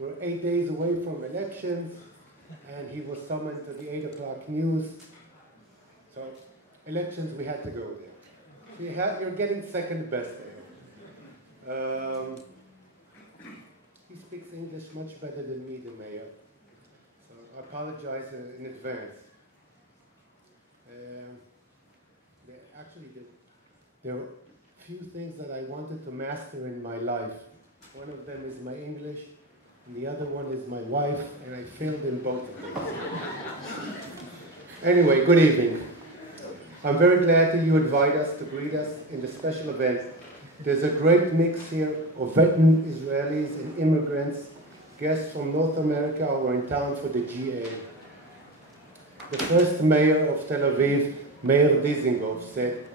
We're 8 days away from elections, and he was summoned to the 8 o'clock news. So, elections, we had to go there. You're getting second best there. He speaks English much better than me, the mayor. So I apologize in advance. There are few things that I wanted to master in my life. One of them is my English, and the other one is my wife, and I failed in both of them. Anyway, good evening. I'm very glad that you invite us to greet us in the special event. There's a great mix here of veteran Israelis and immigrants, guests from North America who are in town for the GA. The first mayor of Tel Aviv, Mayor Dizengoff, said,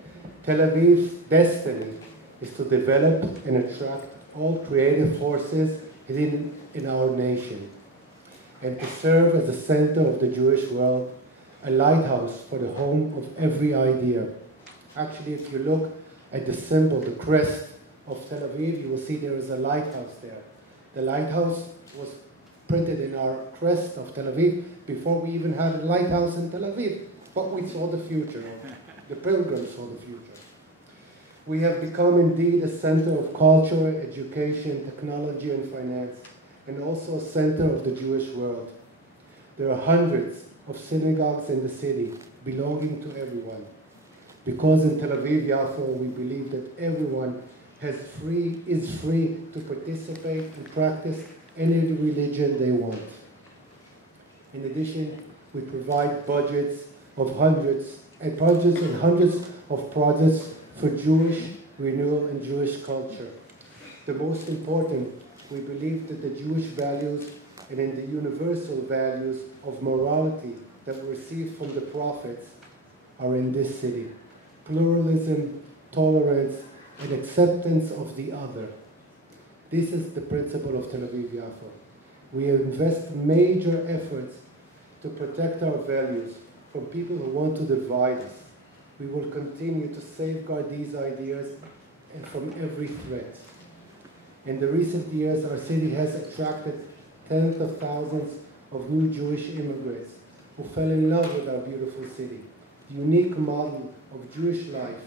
Tel Aviv's destiny is to develop and attract all creative forces hidden in our nation, and to serve as the center of the Jewish world, a lighthouse for the home of every idea. Actually, if you look at the symbol, the crest of Tel Aviv, you will see there is a lighthouse there. The lighthouse was printed in our crest of Tel Aviv before we even had a lighthouse in Tel Aviv, but we saw the future. The pilgrims saw the future. We have become indeed a center of culture, education, technology, and finance, and also a center of the Jewish world. There are hundreds of synagogues in the city, belonging to everyone. Because in Tel Aviv, Yafo, we believe that everyone is free to participate and practice any religion they want. In addition, we provide budgets of hundreds of projects for Jewish renewal and Jewish culture. The most important, we believe that the Jewish values and in the universal values of morality that we received from the prophets are in this city. Pluralism, tolerance, and acceptance of the other. This is the principle of Tel Aviv Yafo. We invest major efforts to protect our values from people who want to divide us. We will continue to safeguard these ideas and from every threat. In the recent years, our city has attracted tens of thousands of new Jewish immigrants who fell in love with our beautiful city, the unique model of Jewish life.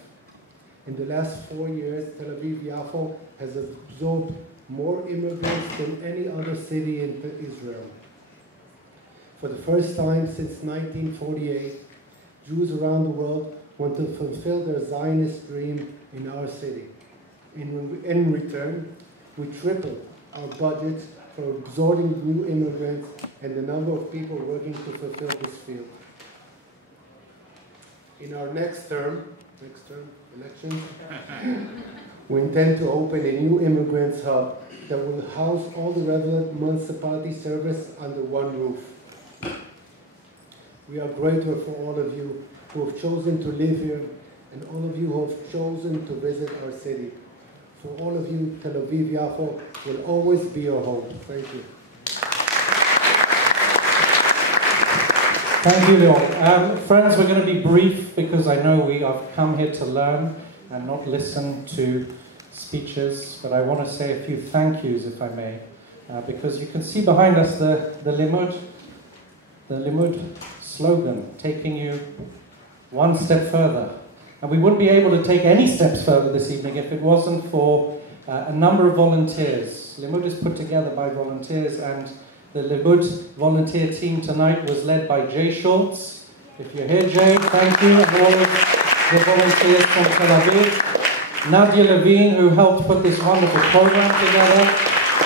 In the last 4 years, Tel Aviv Yafo has absorbed more immigrants than any other city in Israel. For the first time since 1948, Jews around the world want to fulfill their Zionist dream in our city. In return, we tripled our budget for absorbing new immigrants and the number of people working to fulfill this field. In our next term, elections, we intend to open a new immigrants hub that will house all the relevant municipality service under one roof. We are grateful for all of you who have chosen to live here and all of you who have chosen to visit our city. For all of you, Tel Aviv Yafo will always be your home. Thank you. Thank you, Lior. Friends, we're going to be brief because I know we have come here to learn and not listen to speeches, but I want to say a few thank yous, if I may, because you can see behind us the Limmud slogan, taking you one step further. And we wouldn't be able to take any steps further this evening if it wasn't for a number of volunteers. Limmud is put together by volunteers, and the Limmud volunteer team tonight was led by Jay Schultz. If you're here, Jay, thank you. And all of the volunteers from Tel Aviv. Nadia Levine, who helped put this wonderful program together,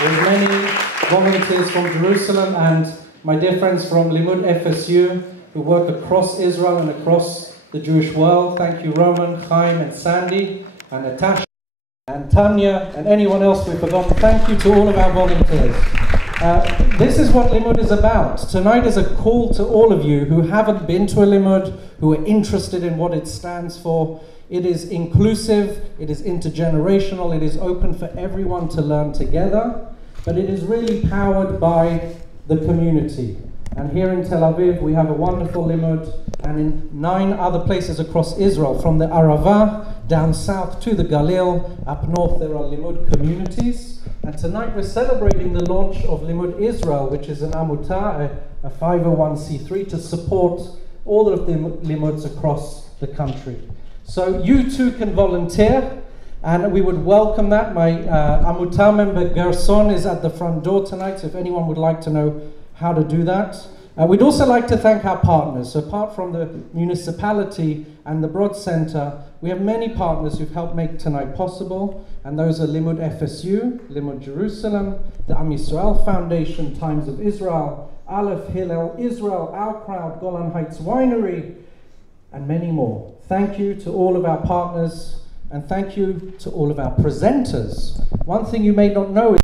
with many volunteers from Jerusalem, and my dear friends from Limmud FSU, who work across Israel and across the Jewish world. Thank you, Roman, Chaim, and Sandy, and Natasha, and Tanya, and anyone else we've forgotten. Thank you to all of our volunteers. This is what Limmud is about. Tonight is a call to all of you who haven't been to a Limmud, who are interested in what it stands for. It is inclusive, it is intergenerational, it is open for everyone to learn together, but it is really powered by the community. And here in Tel Aviv, we have a wonderful Limmud, and in 9 other places across Israel, from the Arava down south to the Galil, up north there are Limmud communities. And tonight we're celebrating the launch of Limmud Israel, which is an Amutah, a 501c3, to support all of the Limmuds across the country. So you too can volunteer, and we would welcome that. My Amutah member Gerson is at the front door tonight, so if anyone would like to know how to do that. We'd also like to thank our partners. So apart from the municipality and the Broad Center, we have many partners who've helped make tonight possible, and those are Limmud FSU, Limmud Jerusalem, the Am Yisrael Foundation, Times of Israel, Aleph Hillel Israel, Our Crowd, Golan Heights Winery, and many more. Thank you to all of our partners, and thank you to all of our presenters. One thing you may not know is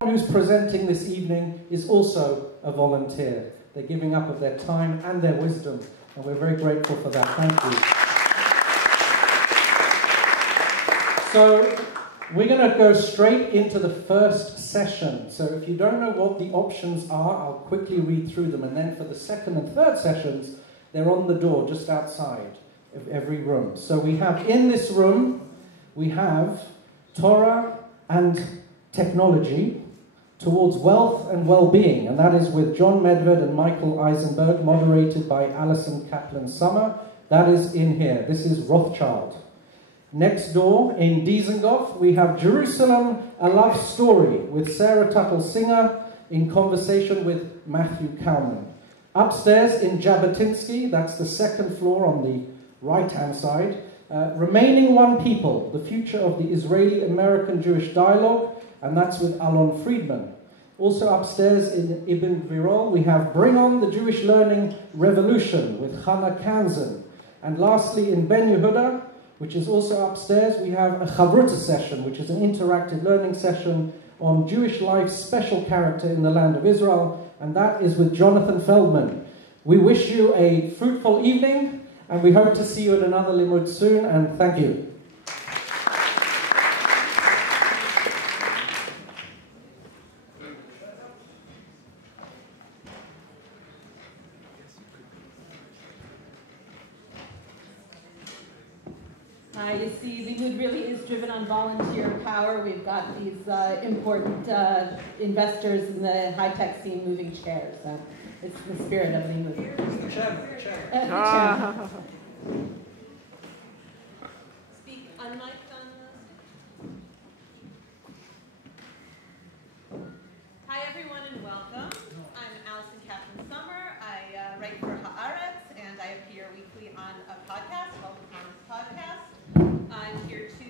everyone who's presenting this evening is also a volunteer. They're giving up of their time and their wisdom, and we're very grateful for that. Thank you. So we're going to go straight into the first session. So if you don't know what the options are, I'll quickly read through them, and then for the second and third sessions, they're on the door just outside of every room. So we have in this room, we have Torah and Technology Towards Wealth and Well-Being, and that is with John Medved and Michael Eisenberg, moderated by Allison, Kaplan, Sommer. That is in here. This is Rothschild. Next door, in Dizengoff, we have Jerusalem, A Love Story, with Sarah Tuttle-Singer in conversation with Matthew Kalman. Upstairs in Jabotinsky, that's the second floor on the right-hand side, Remaining One People, the future of the Israeli-American Jewish dialogue, and that's with Alon Friedman. Also upstairs in Ibn Gvirol, we have Bring On the Jewish Learning Revolution with Chana Kanzen. And lastly, in Ben Yehuda, which is also upstairs, we have a Chavruta session, which is an interactive learning session on Jewish life's special character in the land of Israel, and that is with Jonathan Feldman. We wish you a fruitful evening, and we hope to see you at another Limmud soon, and thank you. You see, Limmud really is driven on volunteer power. We've got these important investors in the high-tech scene moving chairs. So it's the spirit of Limmud. The chairman. Speak unmiked on the... Hi, everyone, and welcome. I'm Allison, Kaplan, Sommer. I write for Haaretz, and I appear weekly on a podcast called the Promise Podcast. I'm here to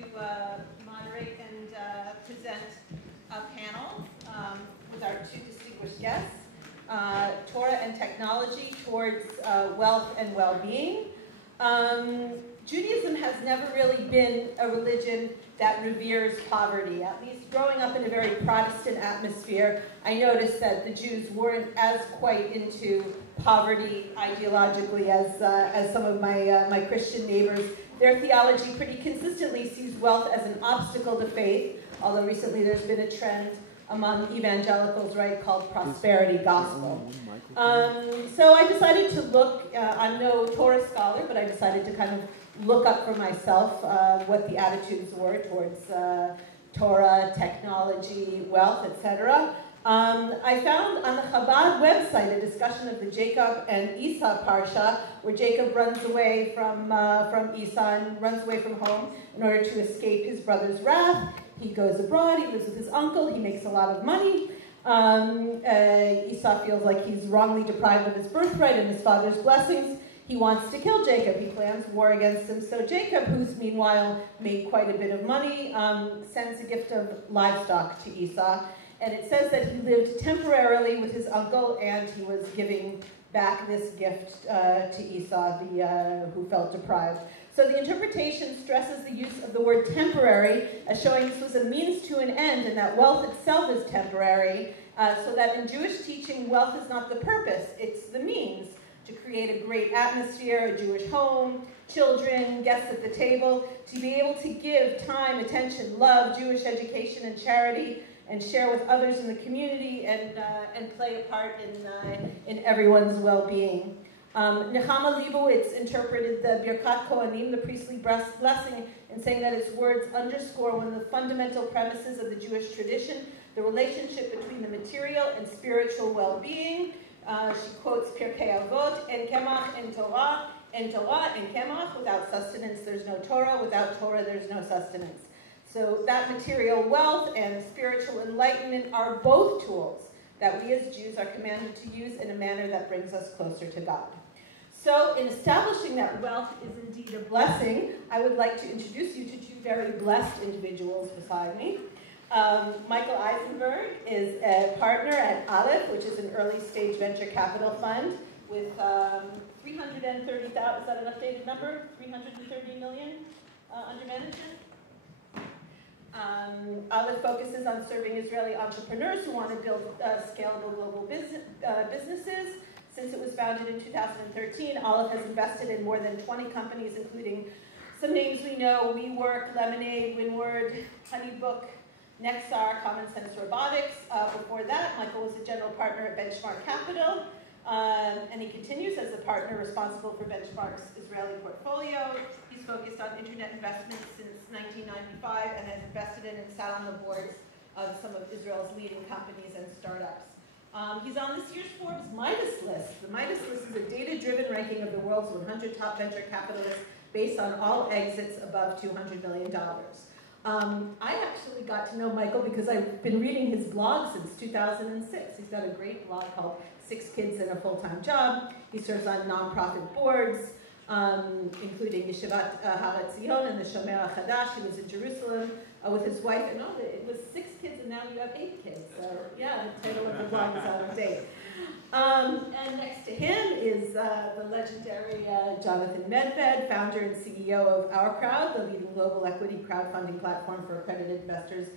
moderate and present a panel with our two distinguished guests, Torah and Technology Towards Wealth and Well-Being. Judaism has never really been a religion that reveres poverty. At least growing up in a very Protestant atmosphere, I noticed that the Jews weren't as quite into poverty ideologically as some of my Christian neighbors. Their theology pretty consistently sees wealth as an obstacle to faith, although recently there's been a trend among evangelicals, right, called prosperity gospel. So I decided to look, I'm no Torah scholar, but I decided to kind of look up for myself what the attitudes were towards Torah, technology, wealth, etc. I found on the Chabad website a discussion of the Jacob and Esau parsha, where Jacob runs away from Esau and runs away from home in order to escape his brother's wrath. He goes abroad, he lives with his uncle, he makes a lot of money. Esau feels like he's wrongly deprived of his birthright and his father's blessings. He wants to kill Jacob. He plans war against him. So Jacob, who's meanwhile made quite a bit of money, sends a gift of livestock to Esau. And it says that he lived temporarily with his uncle, and he was giving back this gift to Esau, who felt deprived. So the interpretation stresses the use of the word temporary as showing this was a means to an end, and that wealth itself is temporary, so that in Jewish teaching, wealth is not the purpose, it's the means to create a great atmosphere, a Jewish home, children, guests at the table, to be able to give time, attention, love, Jewish education and charity, and share with others in the community, and play a part in everyone's well-being. Nechama Leibowitz interpreted the Birkat Kohanim, the priestly blessing, in saying that its words underscore one of the fundamental premises of the Jewish tradition, the relationship between the material and spiritual well-being. She quotes Pirkei Avot, En Kemach, En Torah, En Torah, En Kemach. Without sustenance, there's no Torah. Without Torah, there's no sustenance. So that material wealth and spiritual enlightenment are both tools that we as Jews are commanded to use in a manner that brings us closer to God. So in establishing that wealth is indeed a blessing, I would like to introduce you to two very blessed individuals beside me. Michael Eisenberg is a partner at Aleph, which is an early-stage venture capital fund with 330,000, is that an updated number? 330 million under management? Aleph focuses on serving Israeli entrepreneurs who want to build scalable global businesses. Since it was founded in 2013, Aleph has invested in more than 20 companies, including some names we know: WeWork, Lemonade, Windward, Honeybook, Nexar, Common Sense Robotics. Before that, Michael was a general partner at Benchmark Capital, and he continues as a partner responsible for Benchmark's Israeli portfolio. He's focused on internet investments since 1995 and has invested in and sat on the boards of some of Israel's leading companies and startups. He's on this year's Forbes Midas list. The Midas list is a data-driven ranking of the world's 100 top venture capitalists based on all exits above $200 million. I actually got to know Michael because I've been reading his blog since 2006. He's got a great blog called 6 Kids and a Full-Time Job. He serves on nonprofit boards, including Yeshivat Haratzion and the Shomer HaChadash. He was in Jerusalem with his wife, and it was 6 kids, and now you have 8 kids. So yeah, the title of the blog is out of date. And next to him is the legendary Jonathan Medved, founder and CEO of Our Crowd, the leading global equity crowdfunding platform for accredited investors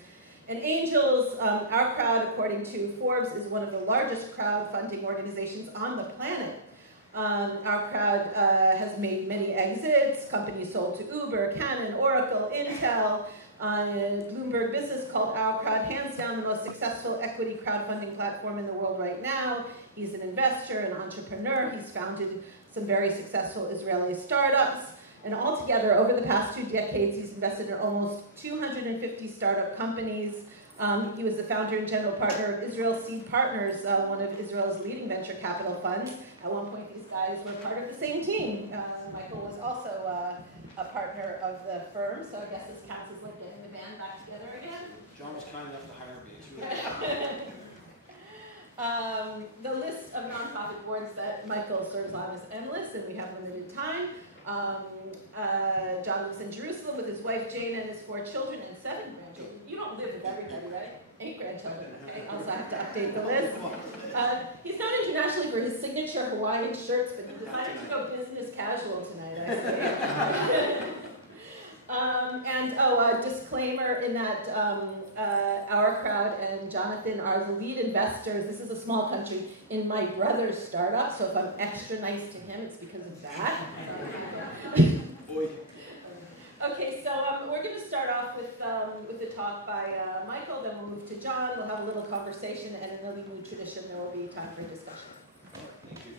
and angels. Our Crowd, according to Forbes, is one of the largest crowdfunding organizations on the planet. Our Crowd has made many exits. Companies sold to Uber, Canon, Oracle, Intel. Bloomberg Business called Our Crowd hands down the most successful equity crowdfunding platform in the world right now. He's an investor, an entrepreneur. He's founded some very successful Israeli startups. And altogether, over the past 2 decades, he's invested in almost 250 startup companies. He was the founder and general partner of Israel Seed Partners, one of Israel's leading venture capital funds. At one point, these guys were part of the same team. Michael was also a partner of the firm, so I guess this counts as like getting the band back together again. John was kind enough to hire me. The list of nonprofit boards that Michael serves on is endless, and we have limited time. John lives in Jerusalem with his wife Jane and his 4 children and 7 grandchildren. You don't live with everybody, right? 8 grandchildren. Okay, also have to update the list. He's known internationally for his signature Hawaiian shirts, but he decided to go business casual tonight, I see. A disclaimer in that Our Crowd and Jonathan are the lead investors. This is a small country in my brother's startup, so if I'm extra nice to him, it's because of that. Okay, so we're going to start off with the talk by Michael, then we'll move to John. We'll have a little conversation, and in the Limmud tradition, there will be time for discussion. Thank you.